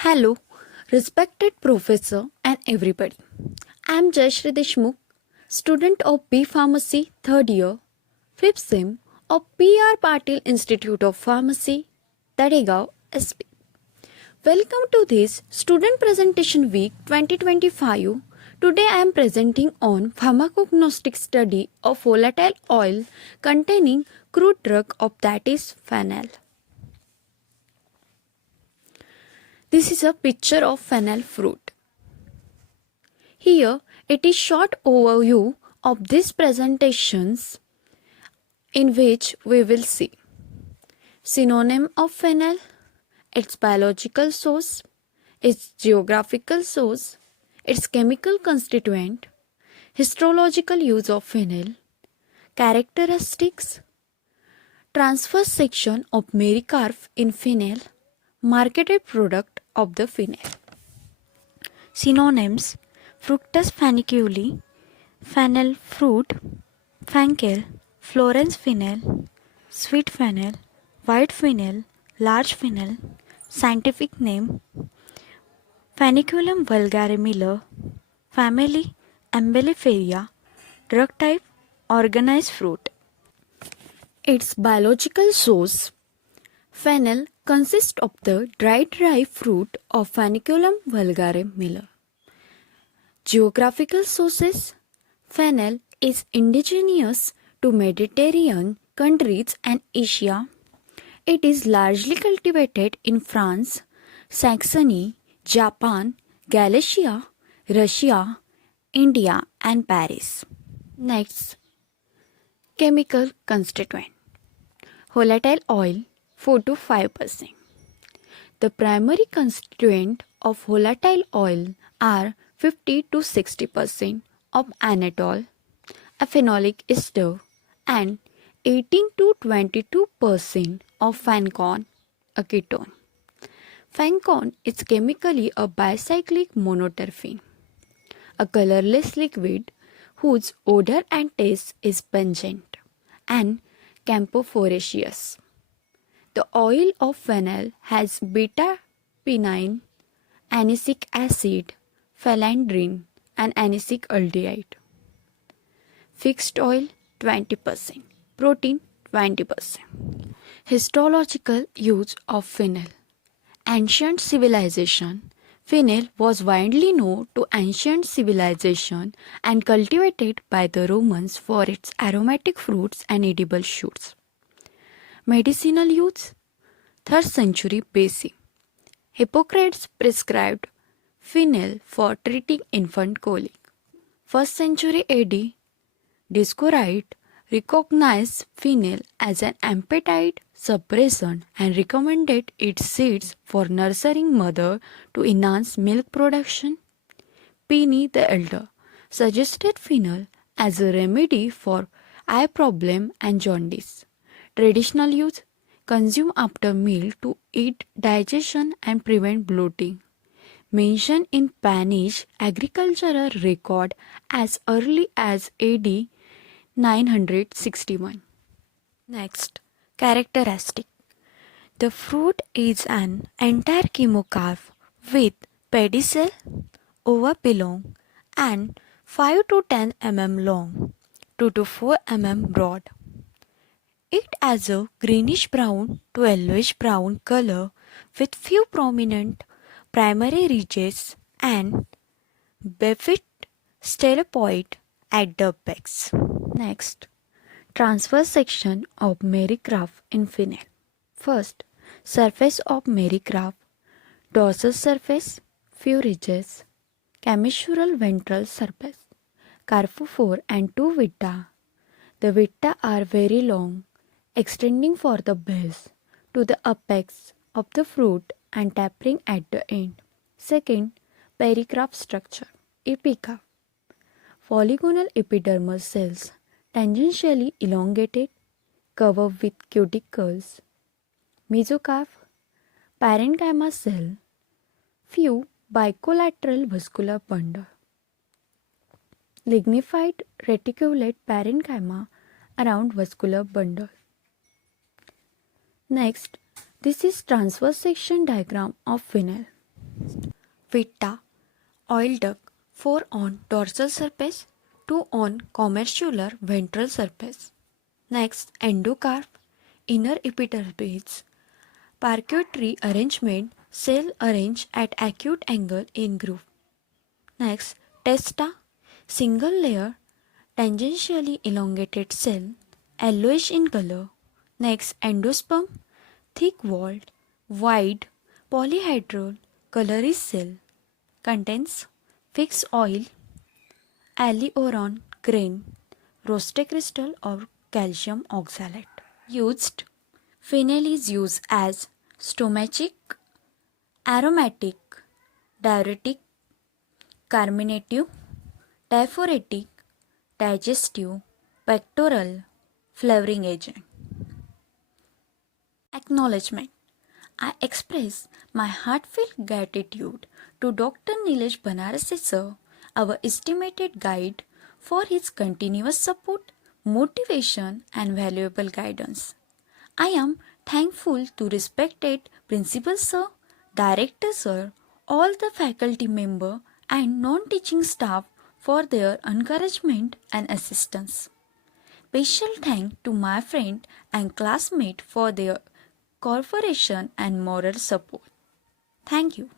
Hello, respected professor and everybody. I am Jayashri Deshmukh, student of B Pharmacy 3rd year, 5th SIM of PR Patil Institute of Pharmacy, Tadegao, SP. Welcome to this Student Presentation Week 2025. Today I am presenting on pharmacognostic study of volatile oil containing crude drug of that is phenol. This is a picture of fennel fruit. Here it is short overview of these presentations in which we will see synonym of fennel, its biological source, its geographical source, its chemical constituent, histological use of phenol, characteristics, transverse section of Mericarp in phenol, marketed product of the phenol. Synonyms: Fructus faniculi, fennel fruit, fankel, Florence phenol, sweet fennel, white fennel, large fennel. Scientific name: Faniculum vulgare Miller, family Umbelliferia, drug type organized fruit. Its biological source: Fennel consists of the dried ripe fruit of Faniculum vulgare Miller. Geographical sources: Fennel is indigenous to Mediterranean countries and Asia. It is largely cultivated in France, Saxony, Japan, Galicia, Russia, India and Paris. Next, chemical constituent. Volatile oil 4 to 5%. The primary constituent of volatile oil are 50 to 60% of anatol, a phenolic ester, and 18 to 22% of fancon, a ketone. Fancon is chemically a bicyclic monoterpene, a colorless liquid whose odor and taste is pungent and camphoraceous. The oil of phenol has beta-pinene, anisetic acid, phellandrine, and anisetic aldehyde. Fixed oil 20%, protein 20%. Histological use of phenol. Ancient civilization. Phenol was widely known to ancient civilization and cultivated by the Romans for its aromatic fruits and edible shoots. Medicinal use 3rd century BC. Hippocrates prescribed phenol for treating infant colic. 1st century AD. Dioscoride recognized phenol as an appetite suppressant and recommended its seeds for nursing mother to enhance milk production. Pliny the Elder suggested phenol as a remedy for eye problem and jaundice. Traditional use: consume after meal to aid digestion and prevent bloating. Mentioned in Spanish agricultural record as early as AD 961. Next, characteristic. The fruit is an entire chemocarp with pedicel, oval and 5 to 10 mm long, 2 to 4 mm broad. It has a greenish brown to yellowish brown color with few prominent primary ridges and befied stellopoid at the apex. Next, transverse section of Mericarp in phenol. First, surface of Mericarp, dorsal surface, few ridges, commissural ventral surface, carpophore and 2 vita. The vita are very long, extending for the base to the apex of the fruit and tapering at the end. Second, pericarp structure. Epicarp. Polygonal epidermal cells, tangentially elongated, covered with cuticles. Mesocarp. Parenchyma cell. Few bicollateral vascular bundle. Lignified reticulate parenchyma around vascular bundle. Next, this is transverse section diagram of phenol. Vita, oil duct, 4 on dorsal surface, 2 on commissular ventral surface. Next, endocarp, inner epidermis, purgatory arrangement, cell arranged at acute angle in groove. Next, testa, single layer, tangentially elongated cell, yellowish in color. Next, endosperm, thick walled, wide, polyhedral, colorless cell, contains fixed oil, alloron grain, roasted crystal or calcium oxalate. Used, phenol is used as stomachic, aromatic, diuretic, carminative, diaphoretic, digestive, pectoral, flavoring agent. Acknowledgement. I express my heartfelt gratitude to Dr. Nilesh Banarasi sir, our estimated guide, for his continuous support, motivation, and valuable guidance. I am thankful to respected Principal Sir, Director Sir, all the faculty member and non-teaching staff for their encouragement and assistance. Special thanks to my friend and classmate for their cooperation and moral support. Thank you.